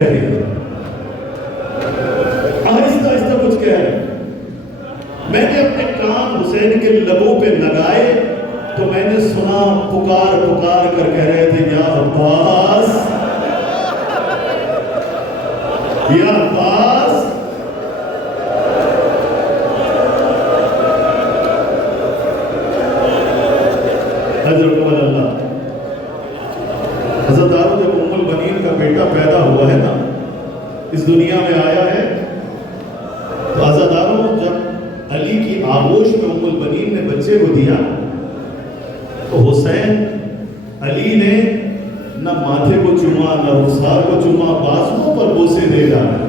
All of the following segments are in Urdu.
آہستہ آہستہ کچھ کہہ رہے ہیں۔ میں نے اپنے کان حسین کے لبوں پہ لگائے تو میں نے سنا پکار پکار کر کہہ رہے تھے یا عباس یا عباس۔ حضرت اللہ حضرت دارو جب ام البنین کا بیٹا پیدا ہوا ہے نا، اس دنیا میں آیا ہے، تو حضرت دارو جب علی کی آغوش میں ام البنین نے بچے کو دیا تو حسین علی نے نہ ماتھے کو چوما نہ رخسار کو چوما، بازوؤں پر بوسے دے رہا ہے،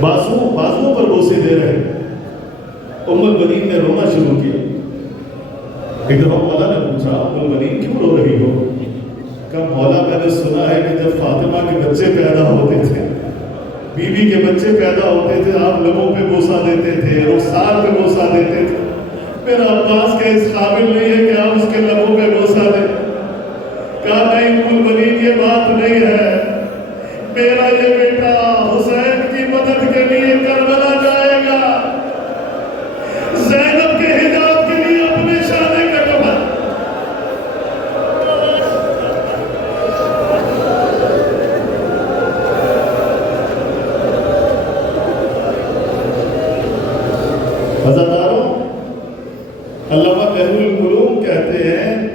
بازوؤں پر بوسے دے رہے۔ ام البنین نے رونا شروع کیا۔ ایک دفعہ مولا نے پوچھا ام البنین کیوں رو رہی ہو؟ کہا مولا میں نے سنا ہے کہ جب فاطمہ کے بچے پیدا ہوتے تھے، بیوی کے بچے پیدا ہوتے تھے، آپ لبوں پہ بوسہ دیتے تھے، رخسار پہ بوسہ دیتے تھے۔ میرا عباس کا اس قابل نہیں ہے کہ آپ اس کے لبوں پہ بوسہ دیں۔ کہا نہیں ام البنین یہ بات نہیں ہے، میرا یہ بیٹا حسین کی مدد کے لیے کربلا جائے گا، زینب کے حجاب کے لیے اپنے شانے کا کفن۔ حضرتاروں علامہ بحر العلوم کہتے ہیں،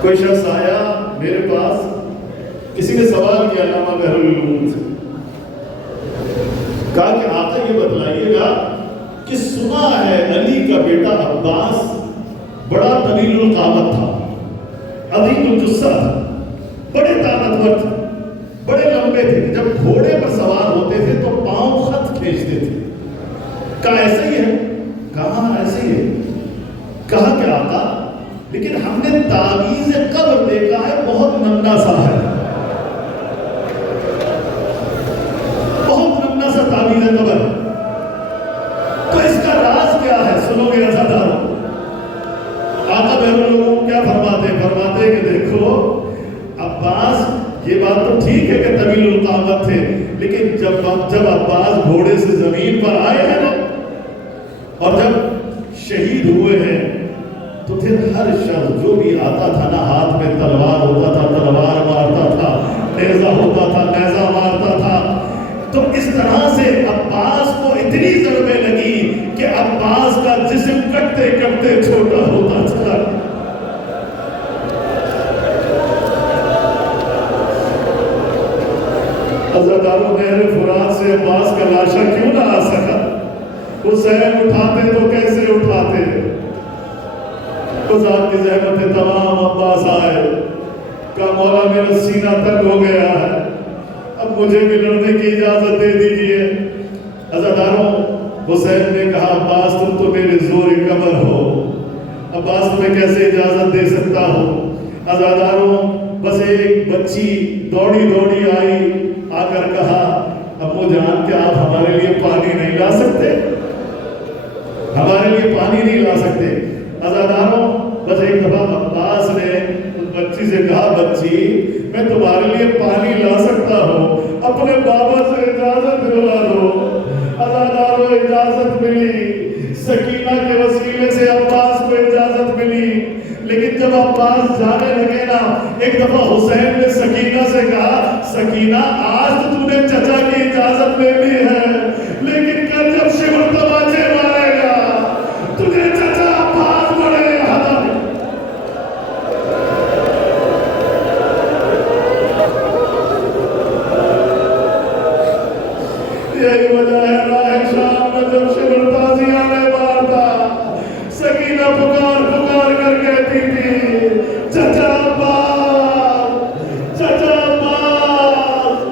کوئی شخص آیا میرے پاس، کسی نے سوال کیا علامہ بحر العلوم سے، کہا کہ آقا یہ بتلائیے گا کہ سنا ہے علی کا بیٹا عباس بڑا طویل القامت تھا، عظیم الجثہ تھا، بڑے طاقتور تھے، بڑے لمبے تھے، جب گھوڑے پر سوار ہوتے تھے تو پاؤں خط کھینچتے تھے۔ کہا ایسا ہی ہے؟ کہا ایسا ہی ہے۔ کہا کہ آقا لیکن ہم نے تعویذ قبر دیکھا ہے، بہت ننھا سا ہے، بہت ننھا سا تعویذ قبر، تو اس کا راز کیا ہے؟ سنو گے عزادارو، آقا بحر العلوم کیا فرماتے ہیں؟ فرماتے ہیں کہ دیکھو عباس، یہ بات تو ٹھیک ہے کہ طویل القامت تھے، لیکن جب عباس گھوڑے سے زمین پر آئے ہیں نا اور جب شہید ہوئے ہیں تو پھر ہر شخص جو بھی آتا تھا نا، ہاتھ میں تلوار ہوتا تھا تلوار مارتا تھا، نیزہ ہوتا تھا نیزہ مارتا تھا، تو اس طرح سے عباس کو اتنی ضربیں لگی کہ عباس کا جسم کٹتے کٹتے چھوٹا ہوتا چلا۔ عزادارو نہر فرات سے عباس کا لاشا کیوں نہ آ سکا؟ حسین اٹھاتے تو کیسے اٹھاتے؟ خدا کی زحمت تمام عباس آئے، کہا مولا میرا سینہ تک ہو گیا ہے، اب مجھے بھی لڑنے کی اجازت دے دیجئے۔ عزاداروں حسین نے کہا عباس تم تو میرے زور قمر ہو، عباس تمہیں کیسے اجازت دے سکتا ہو؟ عزاداروں بس ایک بچی دوڑی دوڑی آئی، آ کر کہا ابو جان کیا آپ ہمارے لیے پانی نہیں لا سکتے؟ ہمارے لیے پانی نہیں لا سکتے؟ عزاداروں بس ایک دفعہ عباس نے اس بچی سے کہا بچی میں تمہارے لیے پانی لا سکتا ہوں، اپنے بابا سے اجازت دلوا دو۔ عزاداروں اجازت ملی، سکینہ کے وسیلے سے عباس کو اجازت ملی، لیکن جب عباس جانے لگے نا، ایک دفعہ حسین نے سکینہ سے کہا سکینہ آج تو تم نے چچا کی اجازت لے لی ہے، لیکن کل جب شمر تماچے مارے گا تجھے چچا عباس بڑے ہاتھ۔ یہی وجہ ہے راہ شام میں جب شمر تازیاں نے مارتا، سکینہ پکار پکار کر کہتی تھی چچا عباس، چچا عباس۔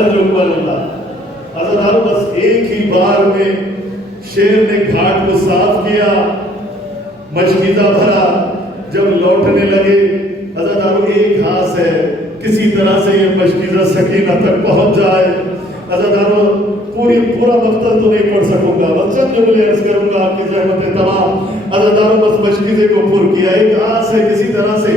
عجب اللہ عزادارو بس ایک ہی بار میں شیر نے گھاٹ کو صاف کیا، مشکیزہ بھرا، جب لوٹنے لگے عزادارو ایک ہاتھ ہے کسی طرح سے یہ مشکیزہ سکینہ تک پہنچ جائے۔ عزادارو پورا مقتل تو نہیں پڑھ سکوں گا، بس چند جملے عرض کروں گا آپ کی زحمت تمام۔ عزادارو بس مشکیزے کو پر کیا، ایک ہاتھ سے کسی طرح سے